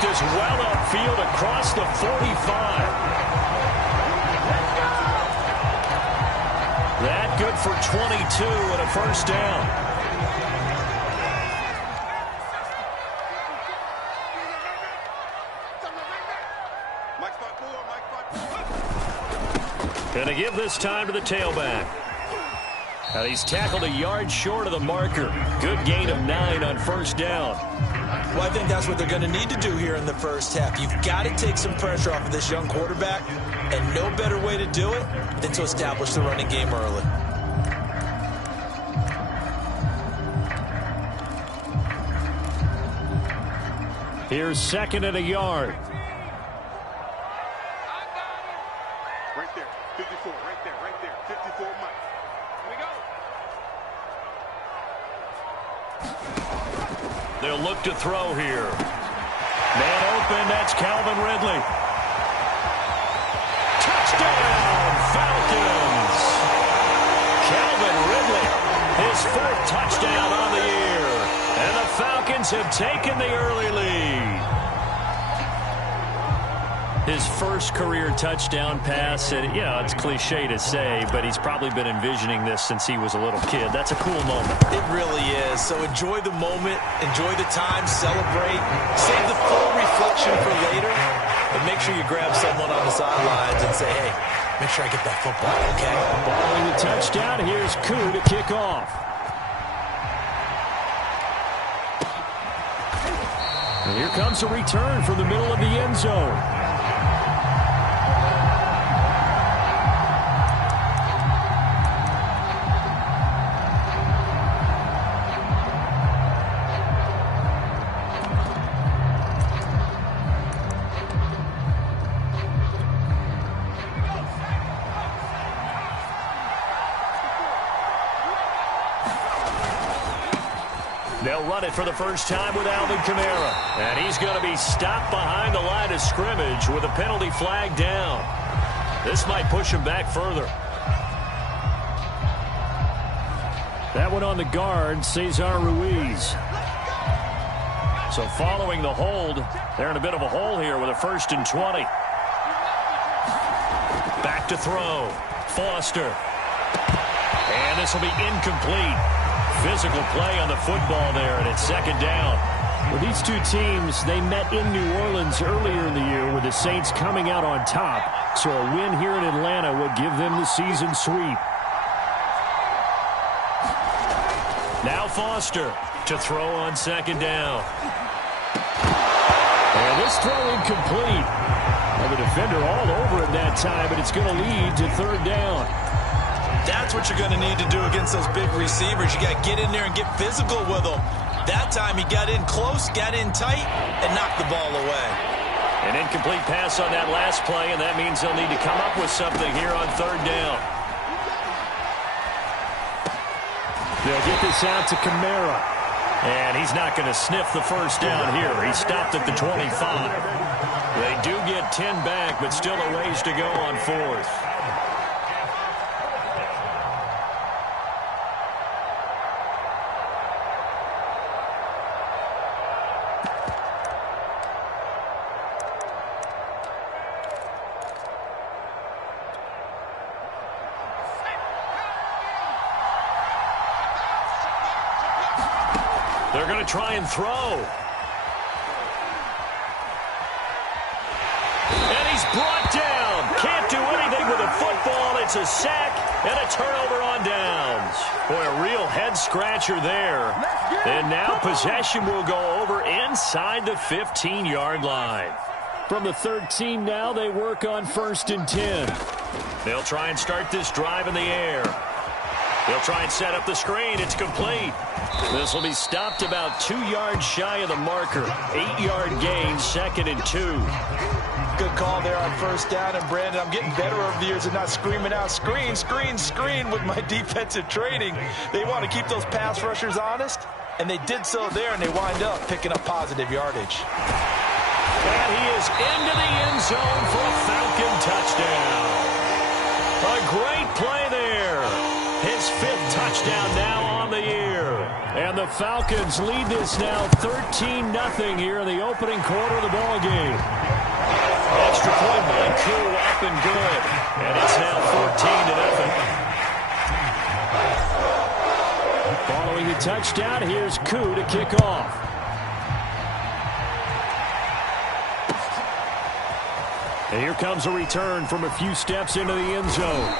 this well upfield across the 45. That good for 22 and a first down. Gonna give this time to the tailback. And he's tackled a yard short of the marker. Good gain of 9 on first down. Well, I think that's what they're going to need to do here in the first half. You've got to take some pressure off of this young quarterback, and no better way to do it than to establish the running game early. Here's second and a yard. Right there, 54, right there, 54 Mike. Here we go. They'll look to throw here. Man open, that's Calvin Ridley. Touchdown, Falcons! Calvin Ridley, his 4th touchdown on the year. And the Falcons have taken the early lead. His first career touchdown pass, and it's cliche to say, but he's probably been envisioning this since he was a little kid. That's a cool moment. It really is. So enjoy the moment, enjoy the time, celebrate, save the full reflection for later, and make sure you grab someone on the sidelines and say, hey, make sure I get that football, okay? Following the touchdown, here's Koo to kick off. And here comes a return from the middle of the end zone. They'll run it for the first time with Alvin Kamara. And he's going to be stopped behind the line of scrimmage with a penalty flag down. This might push him back further. That one on the guard, Cesar Ruiz. So following the hold, they're in a bit of a hole here with a 1st and 20. Back to throw. Foster. And this will be incomplete. Physical play on the football there, and it's 2nd down. Well, these two teams, they met in New Orleans earlier in the year with the Saints coming out on top. So a win here in Atlanta would give them the season sweep. Now Foster to throw on 2nd down. And this throw incomplete. Well, the defender all over him that time, but it's going to lead to 3rd down. That's what you're going to need to do against those big receivers. You got to get in there and get physical with them. That time he got in close, got in tight, and knocked the ball away. An incomplete pass on that last play, and that means they'll need to come up with something here on 3rd down. They'll get this out to Kamara. And he's not going to sniff the first down here. He stopped at the 25. They do get 10 back, but still a ways to go on 4th. They're going to try and throw. And he's brought down. Can't do anything with a football. It's a sack and a turnover on downs. Boy, a real head-scratcher there. And now possession will go over inside the 15-yard line. From the 13 now, they work on 1st and 10. They'll try and start this drive in the air. They'll try and set up the screen. It's complete. This will be stopped about 2 yards shy of the marker. 8-yard gain, 2nd and 2. Good call there on 1st down. And, Brandon, I'm getting better over the years of not screaming out screen, screen, screen with my defensive training. They want to keep those pass rushers honest, and they did so there, and they wind up picking up positive yardage. And he is into the end zone for a Falcon touchdown. A great play there. His 5th touchdown now on the year. And the Falcons lead this now 13-0 here in the opening quarter of the ball game. Extra point by Koo, up and good. And it's now 14-0. Following the touchdown, here's Koo to kick off. And here comes a return from a few steps into the end zone.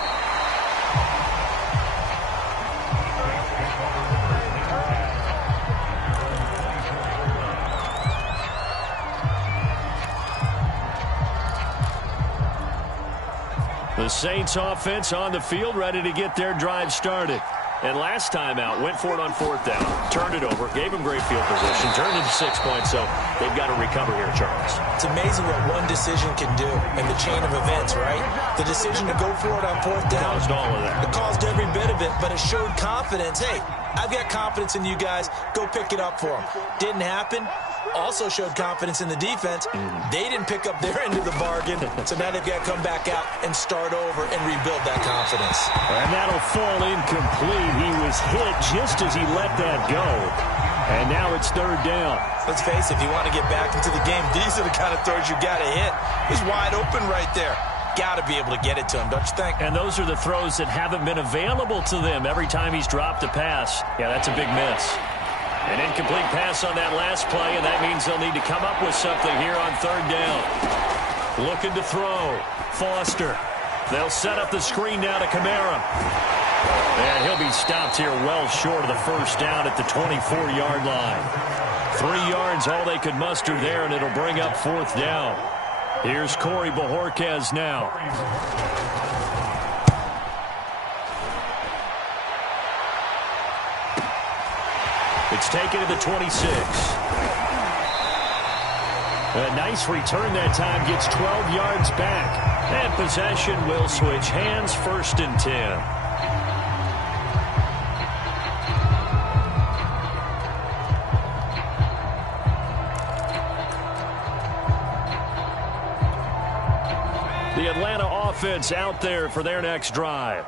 The Saints offense on the field, ready to get their drive started. And last time out, went for it on 4th down, turned it over, gave them great field position, turned into 6 points, so they've got to recover here, Charles. It's amazing what one decision can do in the chain of events, right? The decision to go for it on 4th down. Caused all of that. It caused every bit of it, but it showed confidence. Hey, I've got confidence in you guys. Go pick it up for them. Didn't happen. Also showed confidence in the defense. They didn't pick up their end of the bargain, so now they've got to come back out and start over and rebuild that confidence. And that'll fall incomplete. He was hit just as he let that go. And now it's 3rd down. Let's face it, if you want to get back into the game, these are the kind of throws you got to hit. He's wide open right there. Got to be able to get it to him, don't you think? And those are the throws that haven't been available to them every time he's dropped a pass. Yeah, that's a big miss. An incomplete pass on that last play, and that means they'll need to come up with something here on 3rd down. Looking to throw. Foster. They'll set up the screen now to Kamara. And he'll be stopped here well short of the 1st down at the 24-yard line. 3 yards, all they could muster there, and it'll bring up 4th down. Here's Corey Bojorquez now. It's taken to the 26. A nice return that time, gets 12 yards back. And possession will switch hands, 1st and 10. The Atlanta offense out there for their next drive.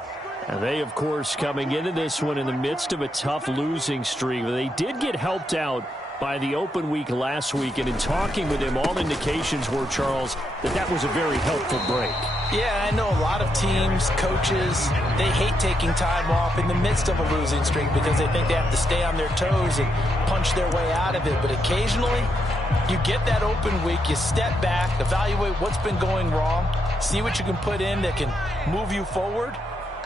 And they, of course, coming into this one in the midst of a tough losing streak. They did get helped out by the open week last week, and in talking with him, all indications were, Charles, that was a very helpful break. Yeah, I know a lot of teams, coaches, they hate taking time off in the midst of a losing streak because they think they have to stay on their toes and punch their way out of it. But occasionally, you get that open week, you step back, evaluate what's been going wrong, see what you can put in that can move you forward,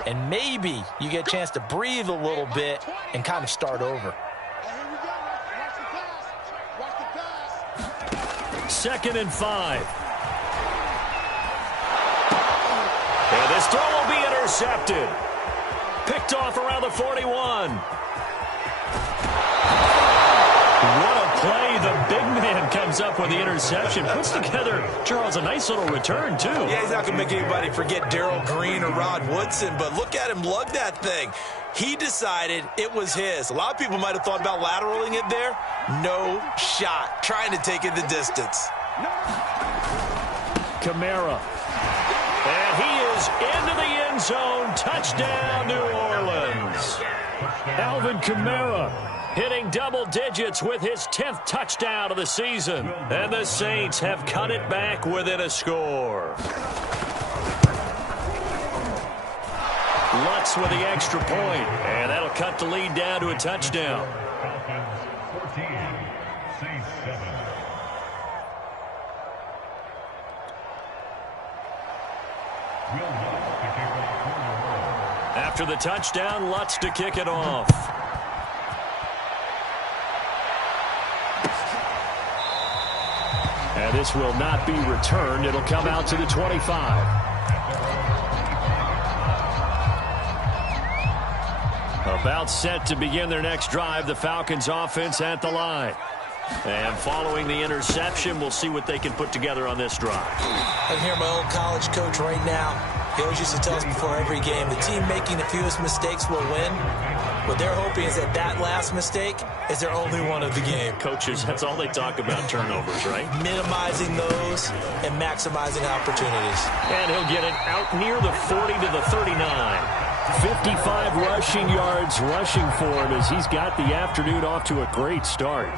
and maybe you get a chance to breathe a little bit and kind of start over. 2nd and 5. And this throw will be intercepted. Picked off around the 41. What a play. The big man comes up with the interception. Puts together, Charles, a nice little return, too. Yeah, he's not going to make anybody forget Darryl Green or Rod Woodson, but look at him lug that thing. He decided it was his. A lot of people might have thought about lateraling it there. No shot. Trying to take it the distance. Kamara. And he is into the end zone. Touchdown, New Orleans. Alvin Kamara hitting double digits with his 10th touchdown of the season. And the Saints have cut it back within a score. Lutz with the extra point, and that'll cut the lead down to a touchdown. After the touchdown, Lutz to kick it off. And this will not be returned. It'll come out to the 25. About set to begin their next drive, the Falcons offense at the line. And following the interception, we'll see what they can put together on this drive. I can hear my old college coach right now. He always used to tell us before every game, the team making the fewest mistakes will win. What they're hoping is that that last mistake is their only one of the game. Coaches, that's all they talk about, turnovers, right? Minimizing those and maximizing opportunities. And he'll get it out near the 40 to the 39. 55 rushing yards rushing for him as he's got the afternoon off to a great start.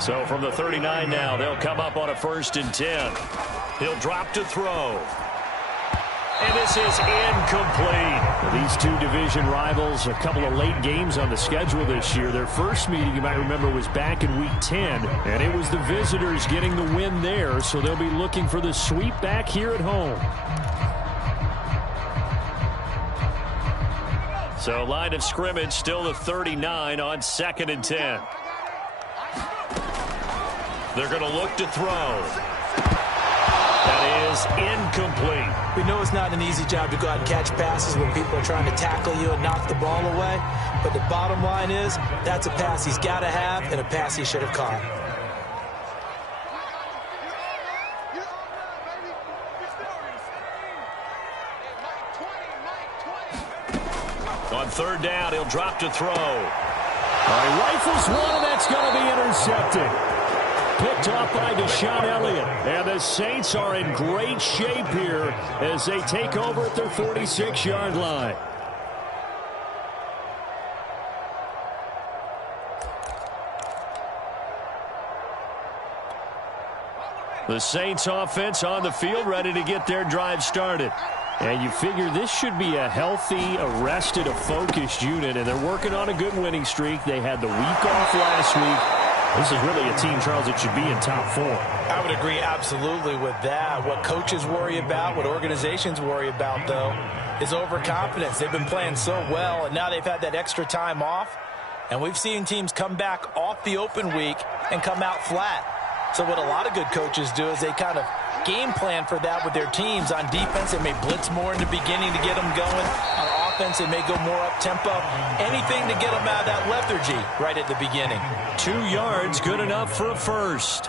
So from the 39 now, they'll come up on a 1st and 10. He'll drop to throw. And this is incomplete. These two division rivals, a couple of late games on the schedule this year. Their first meeting, you might remember, was back in Week 10, and it was the visitors getting the win there, so they'll be looking for the sweep back here at home. So line of scrimmage still the 39 on 2nd and 10. They're going to look to throw. That is incomplete. We know it's not an easy job to go out and catch passes when people are trying to tackle you and knock the ball away. But the bottom line is, that's a pass he's got to have and a pass he should have caught. On 3rd down, he'll drop to throw. He rifles one, and that's going to be intercepted. Picked off by Deshaun Elliott. And the Saints are in great shape here as they take over at their 46-yard line. The Saints offense on the field, ready to get their drive started. And you figure this should be a healthy, arrested, a focused unit, and they're working on a good winning streak. They had the week off last week. This is really a team, Charles, that should be in top 4. I would agree absolutely with that. What coaches worry about, what organizations worry about, though, is overconfidence. They've been playing so well, and now they've had that extra time off. And we've seen teams come back off the open week and come out flat. So what a lot of good coaches do is they kind of game plan for that with their teams. On defense, they may blitz more in the beginning to get them going. On offense, they may go more up-tempo. Anything to get them out of that lethargy right at the beginning. 2 yards, good enough for a first.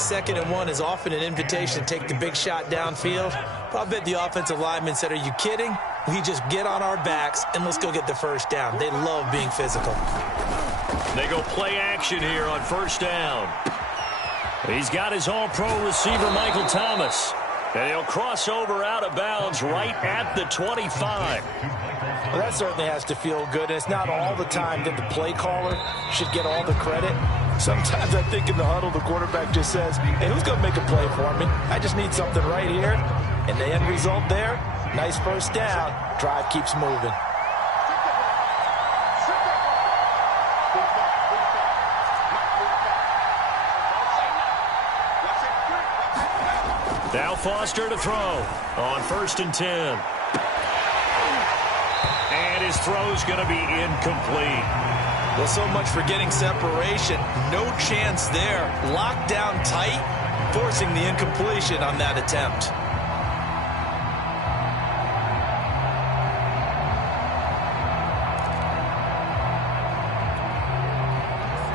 2nd and 1 is often an invitation to take the big shot downfield. But I bet the offensive lineman said, are you kidding? We just get on our backs and let's go get the first down. They love being physical. They go play action here on 1st down. He's got his all-pro receiver, Michael Thomas. And he'll cross over out of bounds right at the 25. Well, that certainly has to feel good. And it's not all the time that the play caller should get all the credit. Sometimes I think in the huddle, the quarterback just says, hey, who's going to make a play for me? I just need something right here. And the end result there, nice 1st down. Drive keeps moving. Now Foster to throw on 1st and 10. And his throw's going to be incomplete. Well, so much for getting separation. No chance there. Locked down tight, forcing the incompletion on that attempt.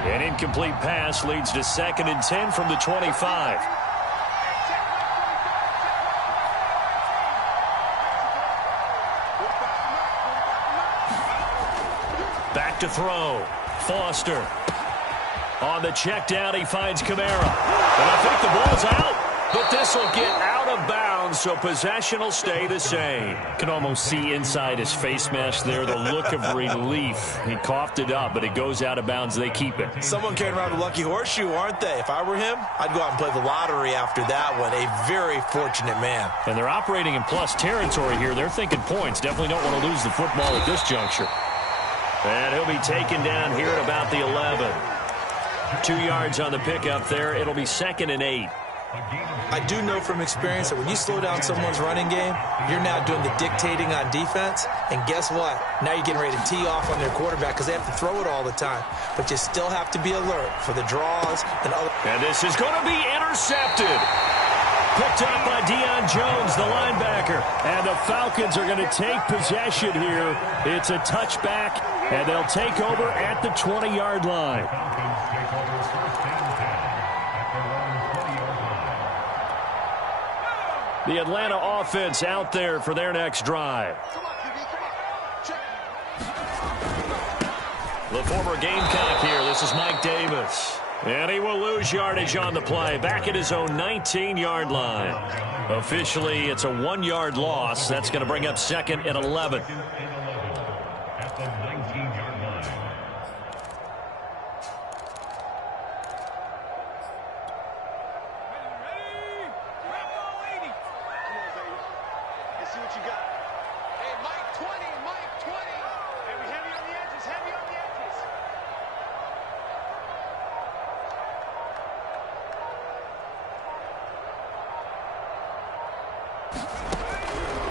An incomplete pass leads to 2nd and 10 from the 25. Back to throw. Foster. On the check down, he finds Kamara. And I think the ball's out. But this will get out of bounds, so possession will stay the same. Can almost see inside his face mask there the look of relief. He coughed it up, but it goes out of bounds. They keep it. Someone carrying around a lucky horseshoe, aren't they? If I were him, I'd go out and play the lottery after that one. A very fortunate man. And they're operating in plus territory here. They're thinking points. Definitely don't want to lose the football at this juncture. And he'll be taken down here at about the 11. 2 yards on the pickup there. It'll be 2nd and 8. I do know from experience that when you slow down someone's running game, you're now doing the dictating on defense. And guess what? Now you're getting ready to tee off on their quarterback because they have to throw it all the time. But you still have to be alert for the draws and other. And this is going to be intercepted. Picked up by Deion Jones, the linebacker. And the Falcons are going to take possession here. It's a touchback, and they'll take over at the 20-yard line. The Atlanta offense out there for their next drive. The former Gamecock here. This is Mike Davis. And he will lose yardage on the play. Back at his own 19-yard line. Officially, it's a 1-yard loss. That's going to bring up 2nd and 11.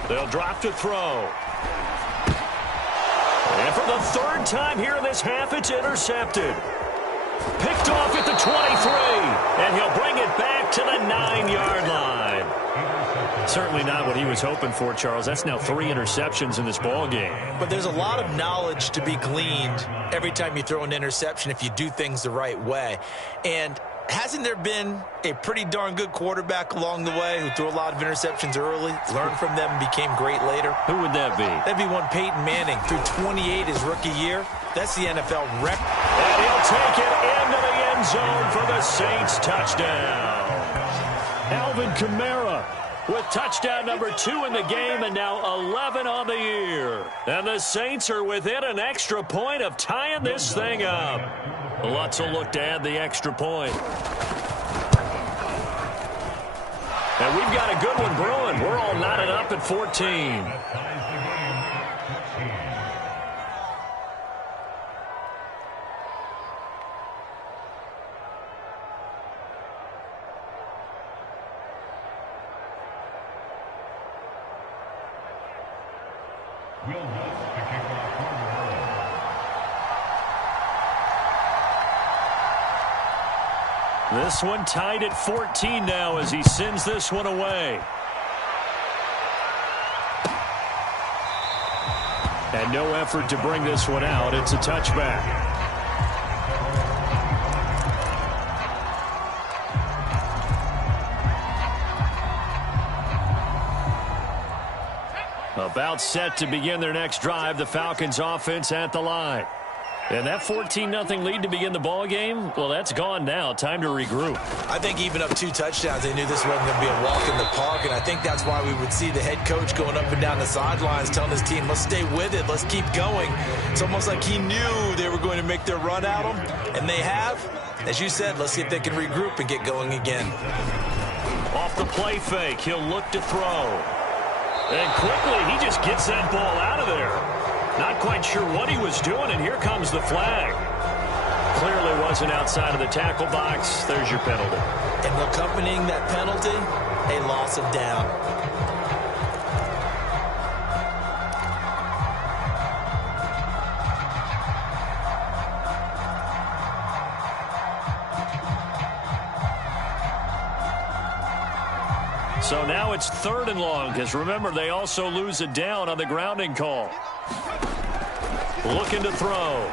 They'll drop to throw. And for the third time here in this half, it's intercepted. Picked off at the 23, and he'll bring it back to the 9-yard line. Certainly not what he was hoping for, Charles. That's now 3 interceptions in this ball game. But there's a lot of knowledge to be gleaned every time you throw an interception if you do things the right way. And hasn't there been a pretty darn good quarterback along the way who threw a lot of interceptions early, learned from them, and became great later? Who would that be? That'd be one Peyton Manning. Threw 28 his rookie year. That's the NFL record. And he'll take it into the end zone for the Saints touchdown. Alvin Kamara with touchdown number 2 in the game, and now 11 on the year. And the Saints are within an extra point of tying this thing up. Lots of look to add the extra point. And we've got a good one brewing. We're all knotted up at 14. This one tied at 14 now as he sends this one away. And no effort to bring this one out. It's a touchback. About set to begin their next drive. The Falcons offense at the line. And that 14-0 lead to begin the ball game, well, that's gone now. Time to regroup. I think even up 2 touchdowns, they knew this wasn't going to be a walk in the park, and I think that's why we would see the head coach going up and down the sidelines telling his team, let's stay with it, let's keep going. It's almost like he knew they were going to make their run at him, and they have. As you said, let's see if they can regroup and get going again. Off the play fake, he'll look to throw. And quickly, he just gets that ball out of there. Not quite sure what he was doing, and here comes the flag. Clearly wasn't outside of the tackle box. There's your penalty. And accompanying that penalty, a loss of down. So now it's 3rd and long, because remember, they also lose a down on the grounding call. Looking to throw.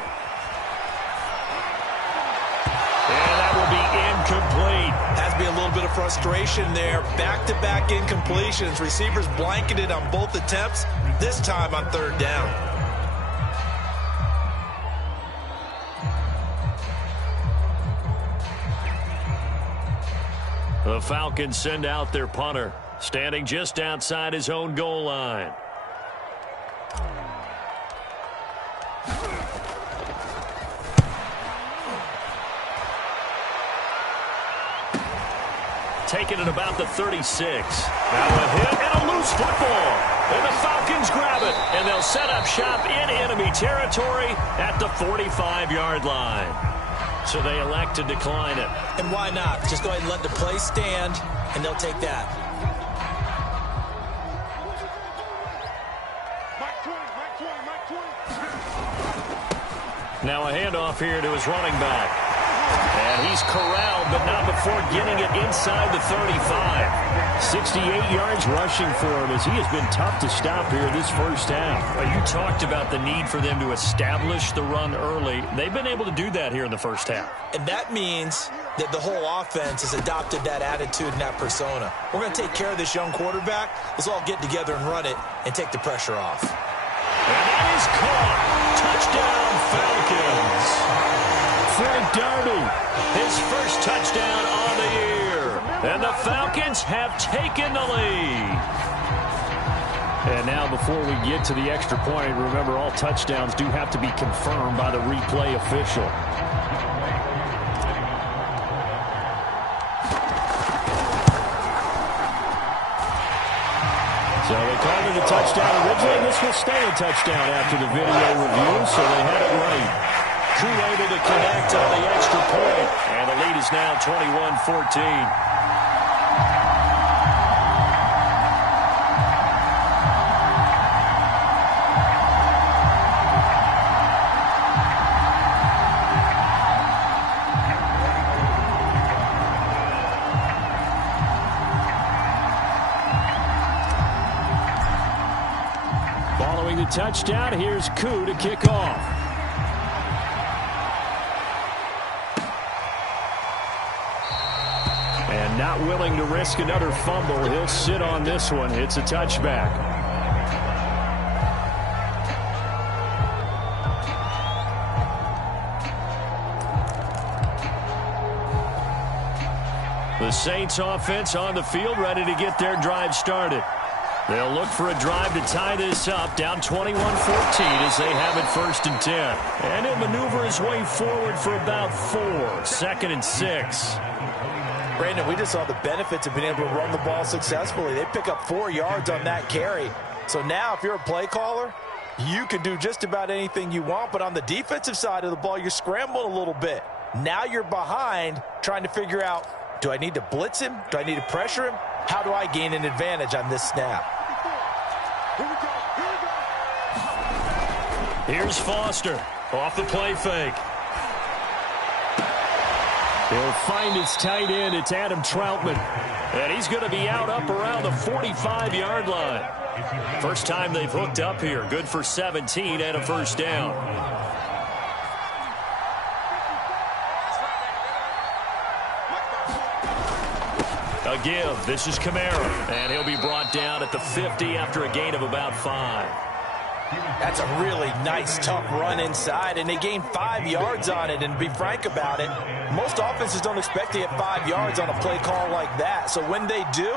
And that will be incomplete. Has to be a little bit of frustration there. Back-to-back incompletions. Receivers blanketed on both attempts, this time on 3rd down. The Falcons send out their punter, standing just outside his own goal line. Taking it about the 36. Now a hit and a loose football. And the Falcons grab it. And they'll set up shop in enemy territory at the 45-yard line. So they elect to decline it. And why not? Just go ahead and let the play stand, and they'll take that. Now a handoff here to his running back. And he's corralled, but not before getting it inside the 35. 68 yards rushing for him as he has been tough to stop here this first half. You talked about the need for them to establish the run early. They've been able to do that here in the first half. And that means that the whole offense has adopted that attitude and that persona. We're going to take care of this young quarterback. Let's all get together and run it and take the pressure off. And that is caught. Touchdown, Falcons. Frank Darby, his first touchdown on the year. And the Falcons have taken the lead. And now before we get to the extra point, remember all touchdowns do have to be confirmed by the replay official. So they called it a touchdown originally. This will stay a touchdown after the video review, so they had it right. Crew able to connect on the extra point. And the lead is now 21-14. touchdown. Here's Koo to kick off. And not willing to risk another fumble. He'll sit on this one. It's a touchback. The Saints offense on the field, ready to get their drive started. They'll look for a drive to tie this up, down 21-14 as they have it 1st and 10. And he'll maneuver his way forward for about 4, 2nd and 6. Brandon, we just saw the benefits of being able to run the ball successfully. They pick up 4 yards on that carry. So now if you're a play caller, you can do just about anything you want. But on the defensive side of the ball, you're scrambling a little bit. Now you're behind trying to figure out, do I need to blitz him? Do I need to pressure him? How do I gain an advantage on this snap? Here's Foster off the play fake. He'll find his tight end. It's Adam Troutman. And he's going to be out up around the 45-yard line. First time they've hooked up here. Good for 17 and a 1st down. A give. This is Kamara. And he'll be brought down at the 50 after a gain of about 5. That's a really nice, tough run inside, and they gained 5 yards on it. And to be frank about it, most offenses don't expect to get 5 yards on a play call like that. So when they do,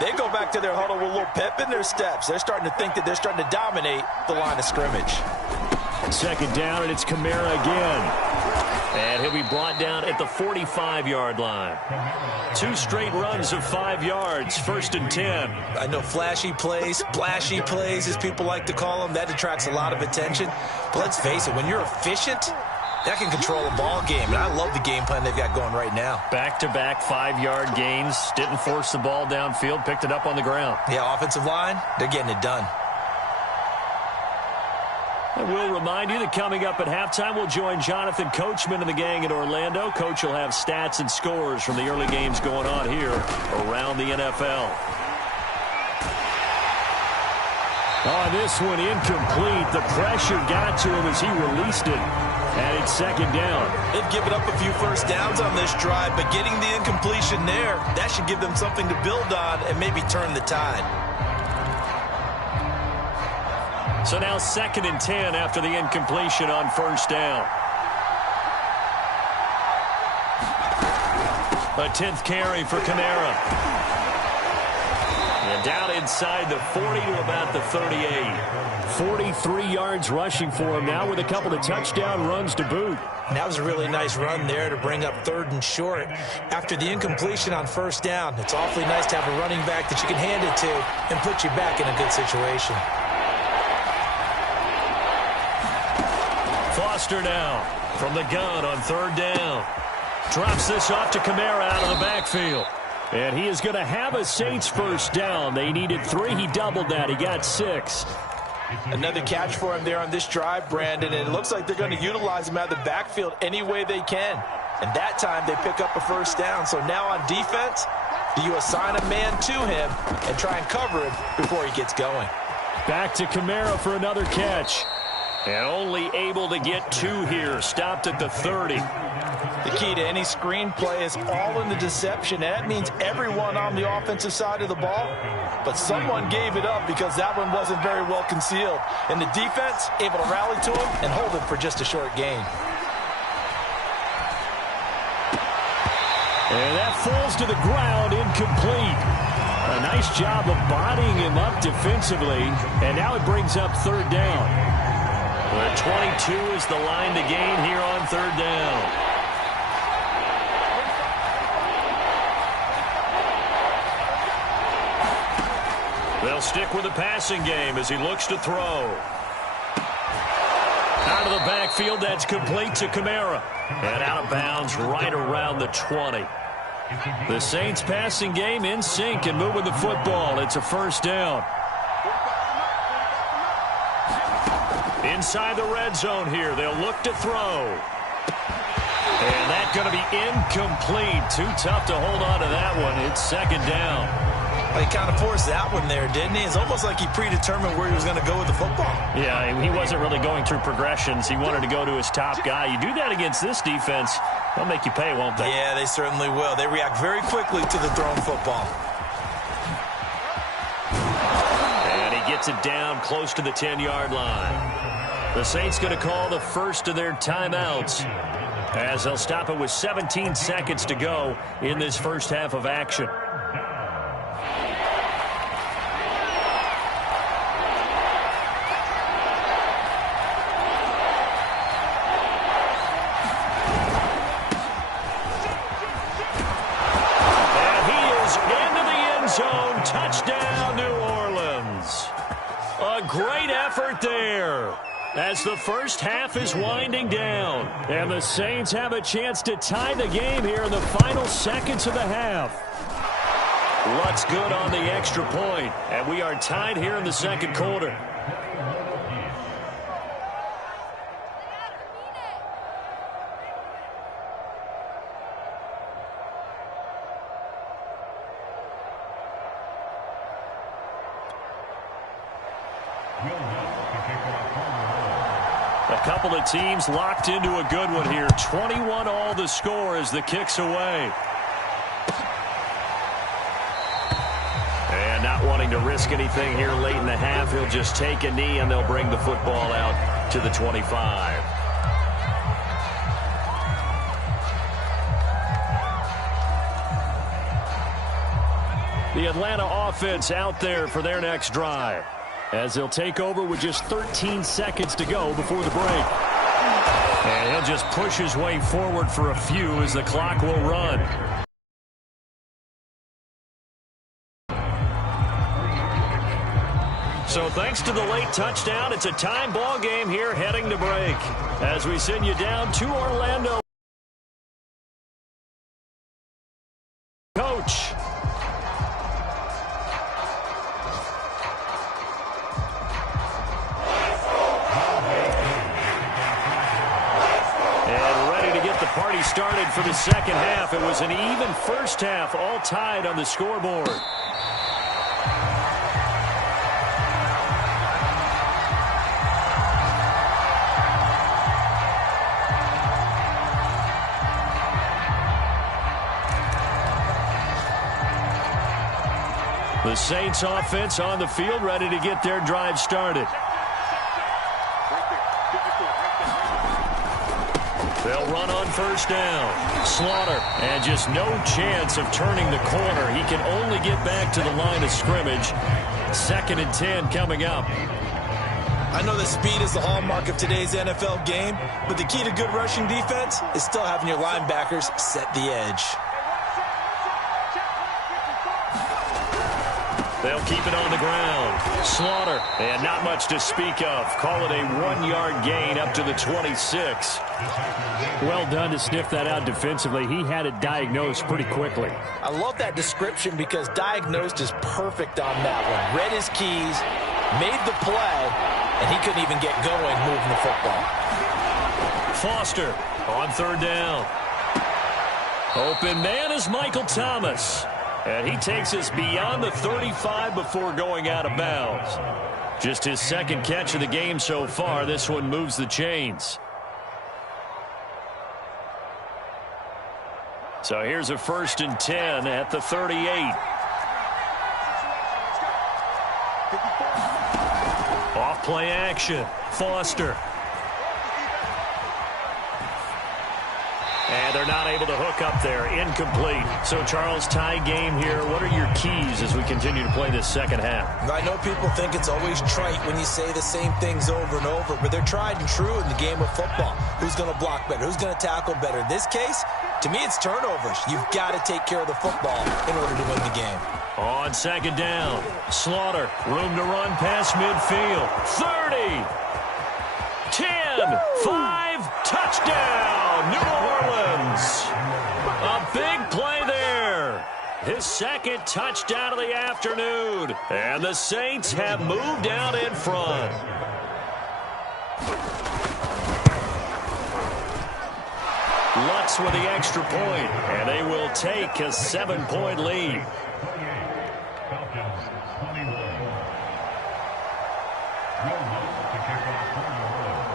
they go back to their huddle with a little pep in their steps. They're starting to think that they're starting to dominate the line of scrimmage. 2nd down, and it's Kamara again. And he'll be brought down at the 45-yard line. 2 straight runs of 5 yards, 1st and 10. I know flashy plays, splashy plays, as people like to call them, that attracts a lot of attention. But let's face it, when you're efficient, that can control a ball game. And I love the game plan they've got going right now. Back-to-back 5-yard gains. Didn't force the ball downfield, picked it up on the ground. Yeah, offensive line, they're getting it done. I will remind you that coming up at halftime, we'll join Jonathan Coachman and the gang in Orlando. Coach will have stats and scores from the early games going on here around the NFL. Oh, this one incomplete. The pressure got to him as he released it. And it's 2nd down. They've given up a few 1st downs on this drive, but getting the incompletion there, that should give them something to build on and maybe turn the tide. So now 2nd and 10 after the incompletion on 1st down. A 10th carry for Kamara. And down inside the 40 to about the 38. 43 yards rushing for him now with a couple of touchdown runs to boot. And that was a really nice run there to bring up 3rd and short. After the incompletion on 1st down, it's awfully nice to have a running back that you can hand it to and put you back in a good situation. Foster now from the gun on 3rd down. Drops this off to Kamara out of the backfield. And he is going to have a Saints 1st down. They needed 3. He doubled that. He got 6. Another catch for him there on this drive, Brandon. And it looks like they're going to utilize him out of the backfield any way they can. And that time they pick up a 1st down. So now on defense, do you assign a man to him and try and cover him before he gets going? Back to Kamara for another catch. And only able to get 2 here. Stopped at the 30. The key to any screen play is all in the deception. And that means everyone on the offensive side of the ball. But someone gave it up because that one wasn't very well concealed. And the defense able to rally to him and hold him for just a short gain. And that falls to the ground, incomplete. A nice job of bodying him up defensively. And now it brings up 3rd down. 22 is the line to gain here on 3rd down. They'll stick with the passing game as he looks to throw. Out of the backfield, that's complete to Kamara. And out of bounds right around the 20. The Saints passing game in sync and moving the football. It's a 1st down. Inside the red zone here, they'll look to throw. And that's going to be incomplete. Too tough to hold on to that one. It's 2nd down. Well, he kind of forced that one there, didn't he? It's almost like he predetermined where he was going to go with the football. Yeah, he wasn't really going through progressions. He wanted to go to his top guy. You do that against this defense, they'll make you pay, won't they? Yeah, they certainly will. They react very quickly to the thrown football. And he gets it down close to the 10-yard line. The Saints going to call the first of their timeouts as they'll stop it with 17 seconds to go in this first half of action. Touchdown, New Orleans. A great effort there as the first half is winding down. And the Saints have a chance to tie the game here in the final seconds of the half. What's good on the extra point? And we are tied here in the second quarter. A couple of teams locked into a good one here. 21 all the score as the kick's away. And not wanting to risk anything here late in the half, he'll just take a knee and they'll bring the football out to the 25. The Atlanta offense out there for their next drive, as they'll take over with just 13 seconds to go before the break. And he'll just push his way forward for a few as the clock will run. So thanks to the late touchdown, it's a time ball game here heading to break. As we send you down to Orlando. Coach. Party started for the second half. It was an even first half, all tied on the scoreboard. The Saints offense on the field, ready to get their drive started. They'll run on first down. Slaughter, and just no chance of turning the corner. He can only get back to the line of scrimmage. 2nd and 10 coming up. I know that speed is the hallmark of today's NFL game, but the key to good rushing defense is still having your linebackers set the edge. They'll keep it on the ground. Slaughter, and not much to speak of. Call it a 1-yard gain up to the 26. Well done to sniff that out defensively. He had it diagnosed pretty quickly. I love that description because diagnosed is perfect on that one. Read his keys, made the play, and he couldn't even get going moving the football. Foster on 3rd down. Open man is Michael Thomas. And he takes us beyond the 35 before going out of bounds. Just his second catch of the game so far. This one moves the chains. So here's a 1st and 10 at the 38. Off play action. Foster. And they're not able to hook up there. Incomplete. So, Charles, tie game here. What are your keys as we continue to play this second half? I know people think it's always trite when you say the same things over and over, but they're tried and true in the game of football. Who's going to block better? Who's going to tackle better? In this case, to me, it's turnovers. You've got to take care of the football in order to win the game. On 2nd down, Slaughter, room to run past midfield. 30, 10, 5, touchdown, New Orleans. A big play there. His second touchdown of the afternoon. And the Saints have moved out in front. Lutz with the extra point, and they will take a 7-point lead. Falcons 21. Will Lutz to kick off for the Road.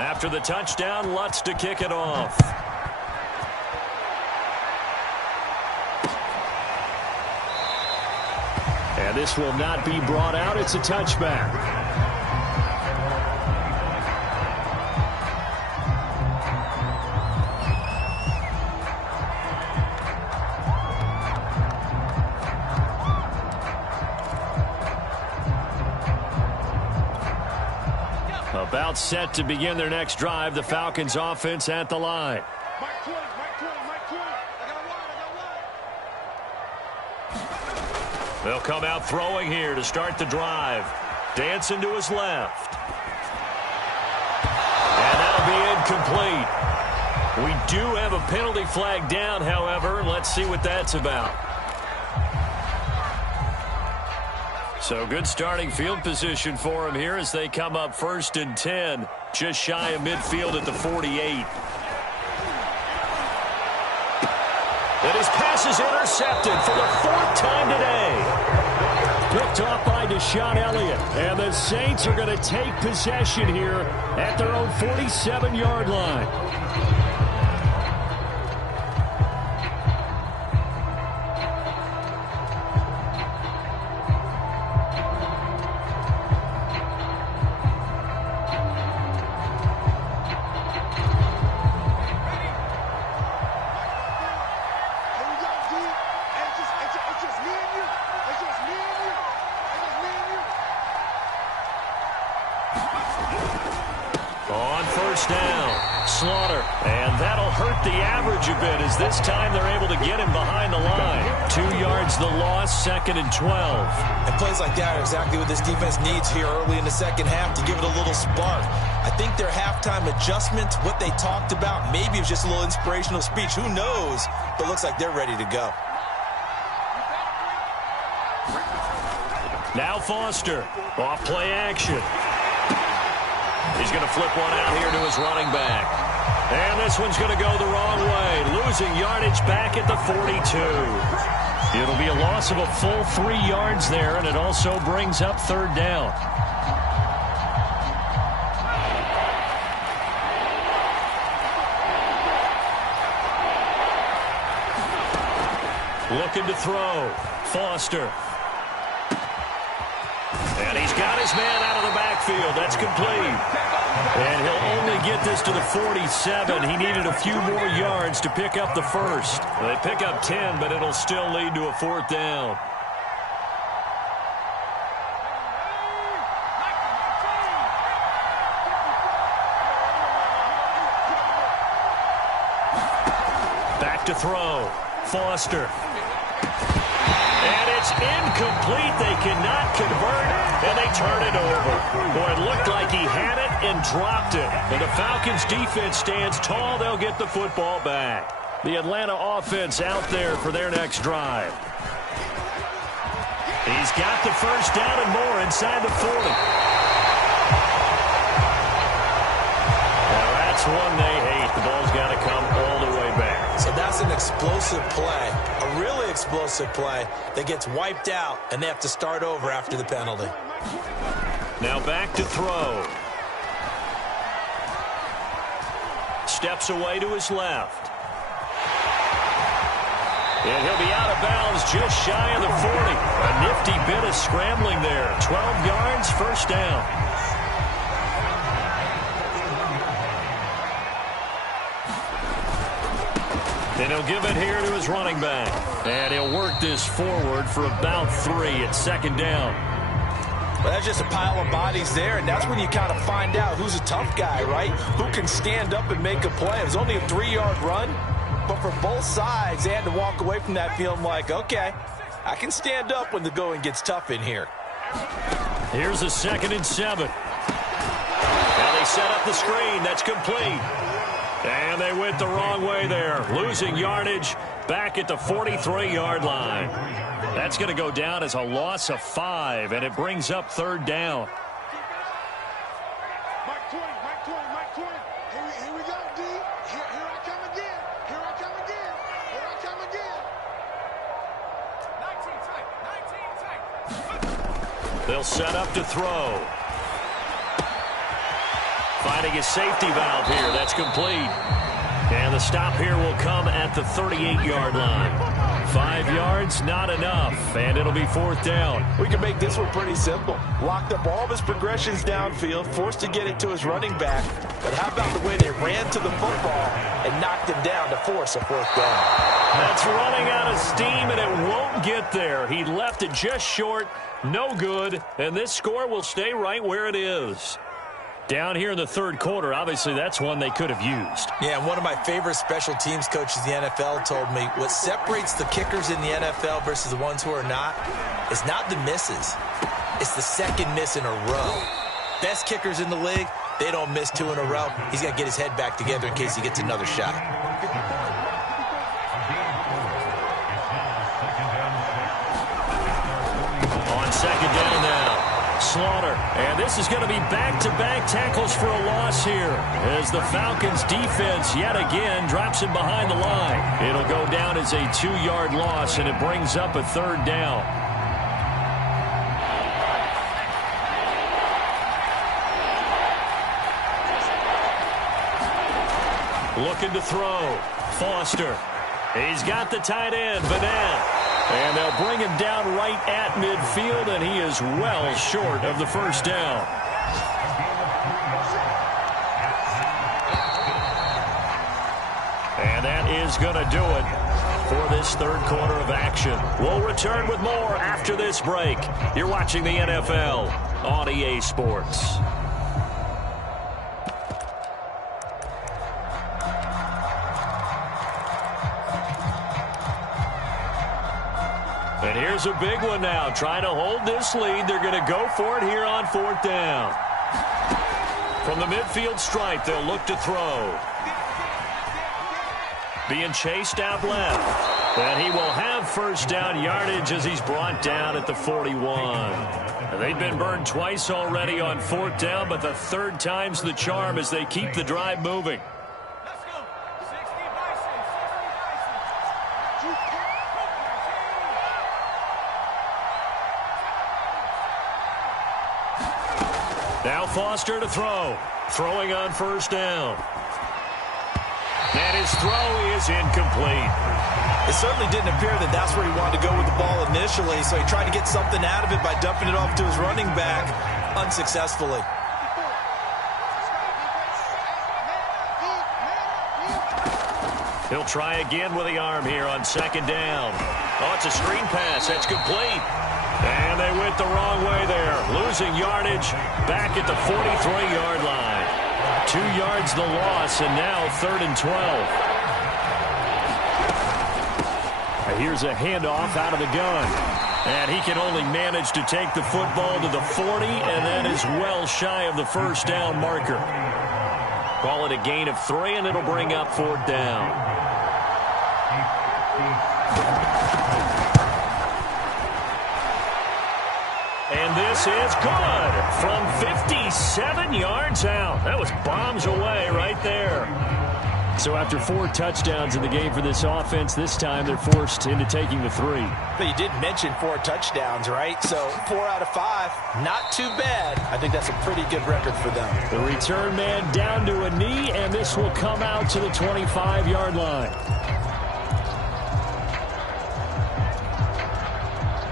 After the touchdown, Lutz to kick it off. And this will not be brought out. It's a touchback. About set to begin their next drive. The Falcons offense at the line. Mike 20, Mike 20, Mike 20. I got one. They'll come out throwing here to start the drive. Dancing to his left. And that'll be incomplete. We do have a penalty flag down, however. Let's see what that's about. So good starting field position for him here as they come up 1st and 10, just shy of midfield at the 48. And his pass is intercepted for the 4th time today. Picked off by Deshaun Elliott. And the Saints are going to take possession here at their own 47-yard line. This time they're able to get him behind the line. 2 yards the loss, 2nd and 12. And plays like that are exactly what this defense needs here early in the second half to give it a little spark. I think their halftime adjustment, what they talked about, maybe it was just a little inspirational speech. Who knows? But it looks like they're ready to go. Now Foster, off play action. He's going to flip one out here to his running back. And this one's going to go the wrong way, losing yardage back at the 42. It'll be a loss of a full 3 yards there, and it also brings up 3rd down. Looking to throw. Foster. And he's got his man out of the backfield. That's complete. And he'll only get this to the 47. He needed a few more yards to pick up the 1st. They pick up 10, but it'll still lead to a 4th down. Back to throw. Foster. And it's incomplete. They cannot convert, and they turn it over. Boy, it looked like he had it and dropped it. And the Falcons defense stands tall. They'll get the football back. The Atlanta offense out there for their next drive. He's got the 1st down and more inside the 40. Now that's one they hate. The ball's got to come all the way back. So that's an explosive play, a really explosive play that gets wiped out, and they have to start over after the penalty. Now back to throw. Steps away to his left. And he'll be out of bounds just shy of the 40. A nifty bit of scrambling there. 12 yards, 1st down. And he'll give it here to his running back. And he'll work this forward for about 3 at 2nd down. Well, that's just a pile of bodies there, and that's when you kind of find out who's a tough guy, right? Who can stand up and make a play. It was only a 3-yard run, but for both sides, they had to walk away from that feeling like, okay, I can stand up when the going gets tough in here. Here's a 2nd and 7. Now they set up the screen. That's complete. And they went the wrong way there, losing yardage back at the 43-yard line. That's going to go down as a loss of 5, and it brings up 3rd down. Mike 20, Mike 20, Mike 20. Here we go, D. Here I come again. Here I come again. Here I come again. They'll set up to throw. Finding his safety valve here. That's complete. And the stop here will come at the 38-yard line. 5 yards, not enough, and it'll be 4th down. We can make this one pretty simple. Locked up all of his progressions downfield, forced to get it to his running back. But how about the way they ran to the football and knocked him down to force a 4th down? That's running out of steam, and it won't get there. He left it just short, no good, and this score will stay right where it is. Down here in the 3rd quarter, obviously that's one they could have used. Yeah, and one of my favorite special teams coaches in the NFL told me what separates the kickers in the NFL versus the ones who are not is not the misses. It's the second miss in a row. Best kickers in the league, they don't miss 2 in a row. He's got to get his head back together in case he gets another shot. On 2nd down now. Slaughter, and this is going to be back-to-back tackles for a loss here as the Falcons defense yet again drops him behind the line. It'll go down as a 2-yard loss, and it brings up a 3rd down. Looking to throw. Foster. He's got the tight end, Vanette. And they'll bring him down right at midfield, and he is well short of the 1st down. And that is going to do it for this 3rd quarter of action. We'll return with more after this break. You're watching the NFL on EA Sports. And here's a big one now. Trying to hold this lead. They're going to go for it here on 4th down. From the midfield stripe, they'll look to throw. Being chased out left. And he will have 1st down yardage as he's brought down at the 41. And they've been burned twice already on 4th down, but the 3rd time's the charm as they keep the drive moving. Now Foster to throw. Throwing on 1st down. And his throw is incomplete. It certainly didn't appear that that's where he wanted to go with the ball initially, so he tried to get something out of it by dumping it off to his running back unsuccessfully. He'll try again with the arm here on 2nd down. Oh, it's a screen pass. That's complete. And they went the wrong way there. Losing yardage back at the 43-yard line. 2 yards the loss, and now 3rd and 12. Here's a handoff out of the gun. And he can only manage to take the football to the 40, and that is well shy of the 1st down marker. Call it a gain of 3, and it'll bring up 4th down. And this is good from 57 yards out. That was bombs away right there. So after 4 touchdowns in the game for this offense, this time they're forced into taking the 3. But you did mention 4 touchdowns, right? So 4 out of 5, not too bad. I think that's a pretty good record for them. The return man down to a knee, and this will come out to the 25-yard line.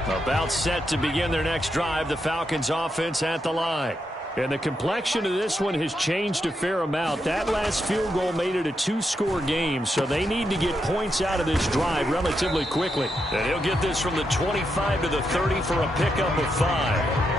About set to begin their next drive, the Falcons offense at the line. And the complexion of this one has changed a fair amount. That last field goal made it a 2-score game, so they need to get points out of this drive relatively quickly. And he'll get this from the 25 to the 30 for a pickup of 5.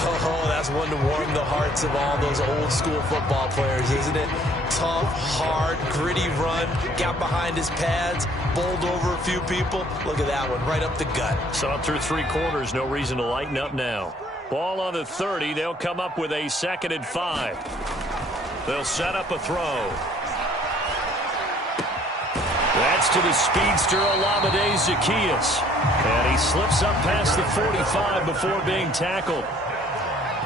Oh, that's one to warm the hearts of all those old-school football players, isn't it? Tough, hard, gritty run, got behind his pads, bowled over a few people. Look at that one, right up the gut. So up through 3 quarters, no reason to lighten up now. Ball on the 30. They'll come up with a 2nd and 5. They'll set up a throw. That's to the speedster, Olamide Zaccheaus. And he slips up past the 45 before being tackled.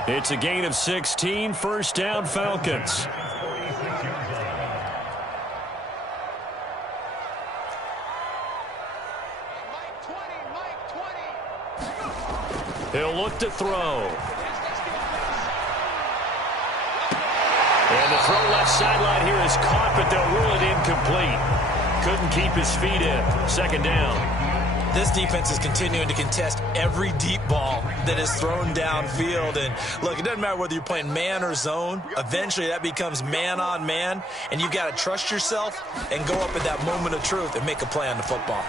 It's a gain of 16, 1st down Falcons. He'll look to throw. And the throw left sideline here is caught, but they'll rule it incomplete. Couldn't keep his feet in. Second down. This defense is continuing to contest every deep ball that is thrown downfield. And, look, it doesn't matter whether you're playing man or zone. Eventually, that becomes man on man, and you've got to trust yourself and go up at that moment of truth and make a play on the football.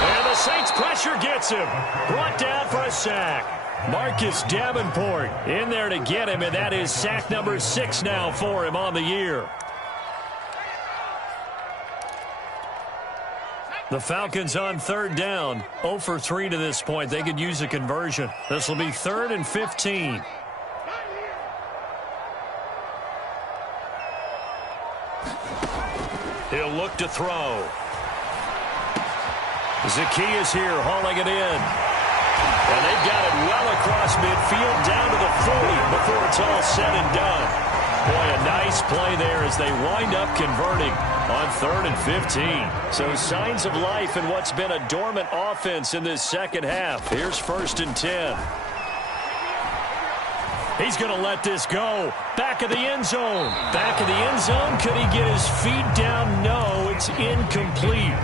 And the Saints pressure gets him. Brought down for a sack. Marcus Davenport in there to get him, and that is sack number 6 now for him on the year. The Falcons on third down, 0 for 3 to this point. They could use a conversion. This will be 3rd and 15. He'll look to throw. Zacchaeus here hauling it in. And they've got it well across midfield down to the 40 before it's all said and done. Boy, a nice play there as they wind up converting on 3rd and 15. So signs of life in what's been a dormant offense in this second half. Here's 1st and 10. He's going to let this go. Back of the end zone. Back of the end zone. Could he get his feet down? No, it's incomplete.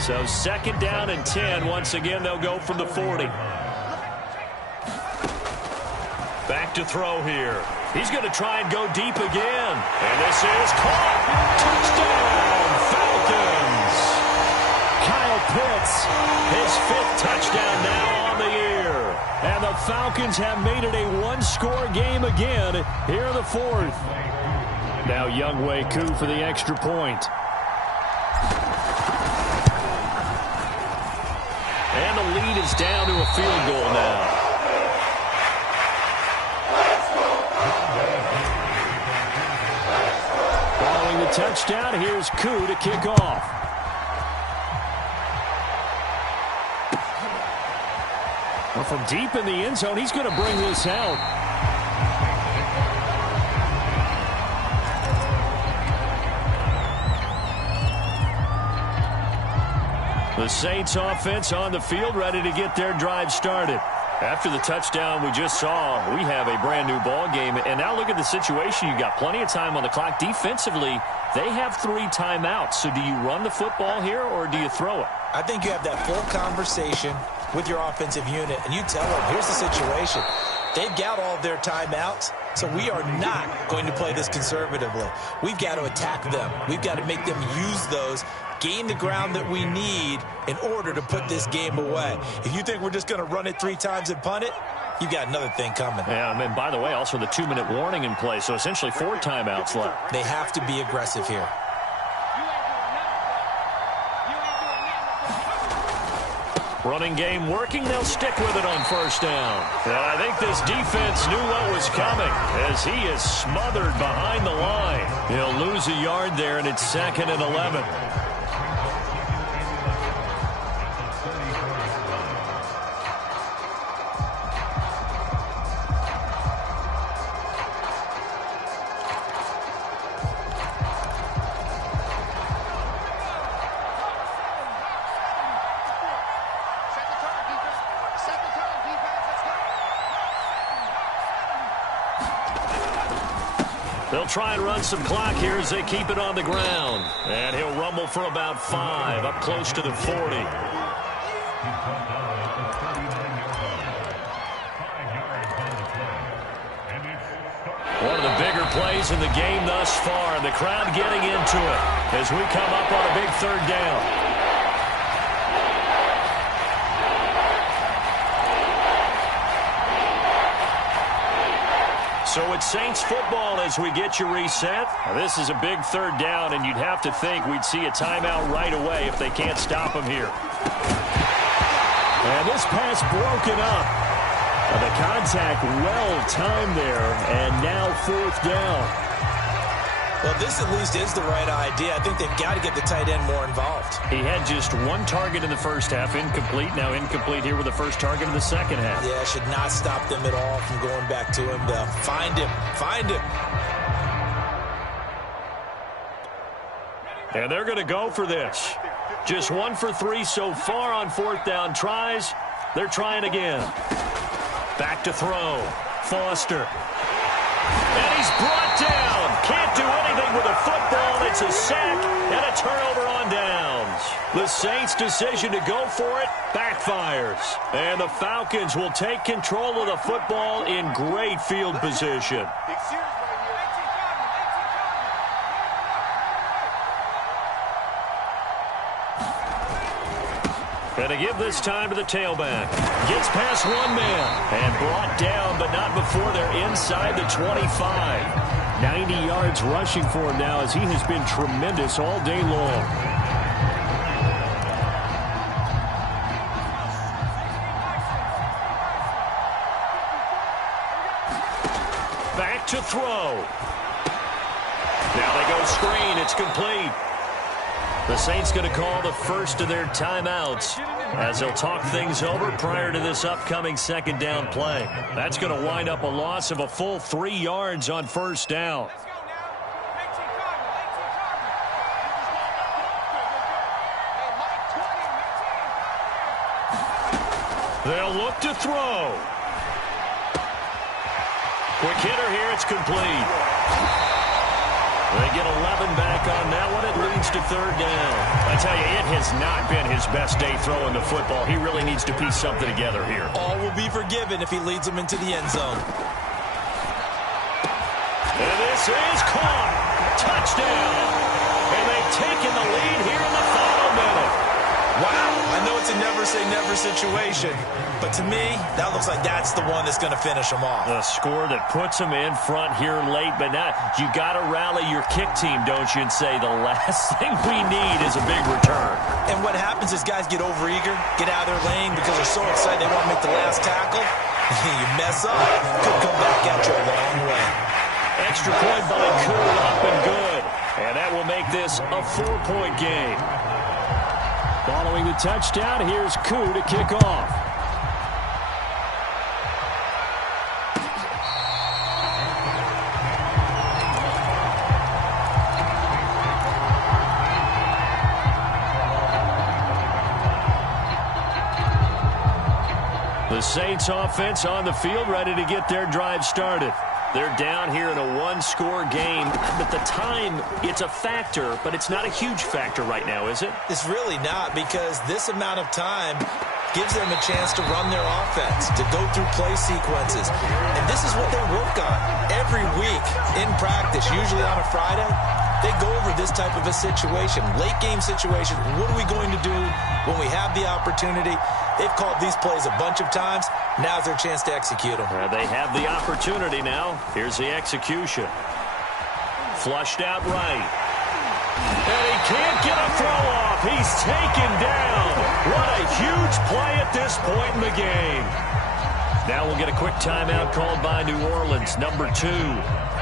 So 2nd down and 10. Once again, they'll go from the 40. Back to throw here. He's going to try and go deep again. And this is caught. Touchdown, Falcons. Kyle Pitts, his 5th touchdown now on the year. And the Falcons have made it a one-score game again here in the 4th. Now Younghoe Koo for the extra point. And the lead is down to a field goal now. Following the touchdown, here's Koo to kick off. Well, from deep in the end zone, he's going to bring this out. The Saints offense on the field, ready to get their drive started. After the touchdown we just saw, we have a brand new ball game. And now look at the situation. You've got plenty of time on the clock. Defensively, they have 3 timeouts. So do you run the football here or do you throw it? I think you have that full conversation with your offensive unit, and you tell them, here's the situation. They've got all of their timeouts, so we are not going to play this conservatively. We've got to attack them. We've got to make them use those, gain the ground that we need in order to put this game away. If you think we're just going to run it 3 times and punt it, you've got another thing coming. Yeah, and by the way, also the 2-minute warning in place, so essentially 4 timeouts left. They have to be aggressive here. Running game working. They'll stick with it on 1st down. And I think this defense knew what was coming as he is smothered behind the line. He'll lose a yard there, and it's 2nd and 11. They'll try and run some clock here as they keep it on the ground. And he'll rumble for about 5, up close to the 40. One of the bigger plays in the game thus far. The crowd getting into it as we come up on a big 3rd down. So it's Saints football as we get you reset. Now, this is a big 3rd down, and you'd have to think we'd see a timeout right away if they can't stop him here. And this pass broken up. The contact well timed there, and now 4th down. Well, this at least is the right idea. I think they've got to get the tight end more involved. He had just 1 target in the first half, incomplete. Now incomplete here with the first target in the second half. Yeah, should not stop them at all from going back to him. They'll find him. Find him. And they're going to go for this. Just 1 for 3 so far on 4th down tries. They're trying again. Back to throw. Foster. And he's brought down. Can't do anything with a football. It's a sack and a turnover on downs. The Saints' decision to go for it backfires. And the Falcons will take control of the football in great field position. And to give this time to the tailback. Gets past one man and brought down, but not before they're inside the 25. 90 yards rushing for him now as he has been tremendous all day long. Back to throw. Now they go screen. It's complete. The Saints going to call the first of their timeouts as they'll talk things over prior to this upcoming 2nd down play. That's going to wind up a loss of a full 3 yards on 1st down. They'll look to throw. Quick hitter here. It's complete. They get 11 back on that one. It leads to 3rd down. I tell you, it has not been his best day throwing the football. He really needs to piece something together here. All will be forgiven if he leads them into the end zone. And this is caught. Touchdown. And they've taken the lead here in the final minute. Wow, I know it's a never-say-never situation, but to me, that looks like that's the one that's going to finish them off. The score that puts them in front here late, but now you got to rally your kick team, don't you, and say the last thing we need is a big return. And what happens is guys get overeager, get out of their lane because they're so excited they want to make the last tackle. You mess up, could come back at you a long way. Extra point by Koo, up and good. And that will make this a 4-point game. Following the touchdown, here's Koo to kick off. The Saints offense on the field, ready to get their drive started. They're down here in a 1-score game, but the time, it's a factor, but it's not a huge factor right now, is it? It's really not, because this amount of time gives them a chance to run their offense, to go through play sequences. And this is what they work on every week in practice, usually on a Friday. They go over this type of a situation, late game situation. What are we going to do when we have the opportunity? They've called these plays a bunch of times. Now's their chance to execute them. They have the opportunity now. Here's the execution. Flushed out right. And he can't get a throw off. He's taken down. What a huge play at this point in the game. Now we'll get a quick timeout called by New Orleans, number 2,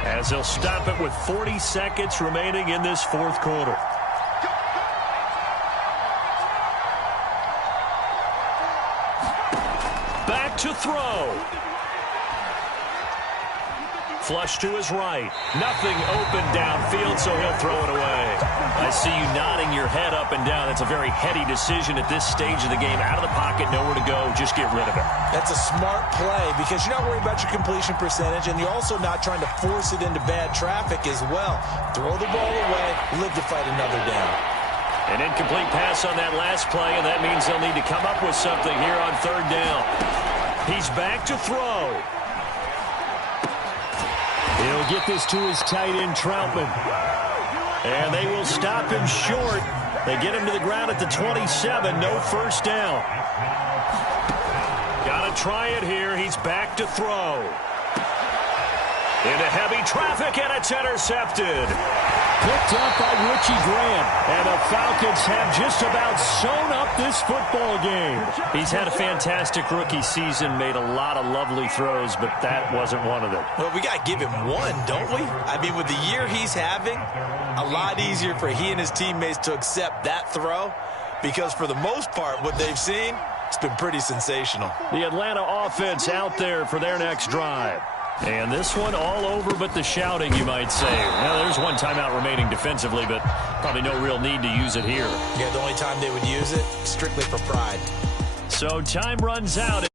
as they'll stop it with 40 seconds remaining in this 4th quarter. Back to throw. Flush to his right. Nothing open downfield, so he'll throw it away. I see you nodding your head up and down. It's a very heady decision at this stage of the game. Out of the pocket, nowhere to go. Just get rid of it. That's a smart play because you're not worried about your completion percentage, and you're also not trying to force it into bad traffic as well. Throw the ball away, live to fight another down. An incomplete pass on that last play, and that means they'll need to come up with something here on 3rd down. He's back to throw. He'll get this to his tight end, Troutman. And they will stop him short. They get him to the ground at the 27. No 1st down. Got to try it here. He's back to throw. Into heavy traffic, and it's intercepted. Picked up by Richie Graham. And the Falcons have just about sewn up this football game. He's had a fantastic rookie season, made a lot of lovely throws, but that wasn't one of them. Well, we got to give him one, don't we? I mean, with the year he's having, a lot easier for he and his teammates to accept that throw because for the most part, what they've seen, it's been pretty sensational. The Atlanta offense out there for their next drive. And this one all over but the shouting, you might say. Now, there's one timeout remaining defensively, but probably no real need to use it here. Yeah, the only time they would use it, strictly for pride. So time runs out.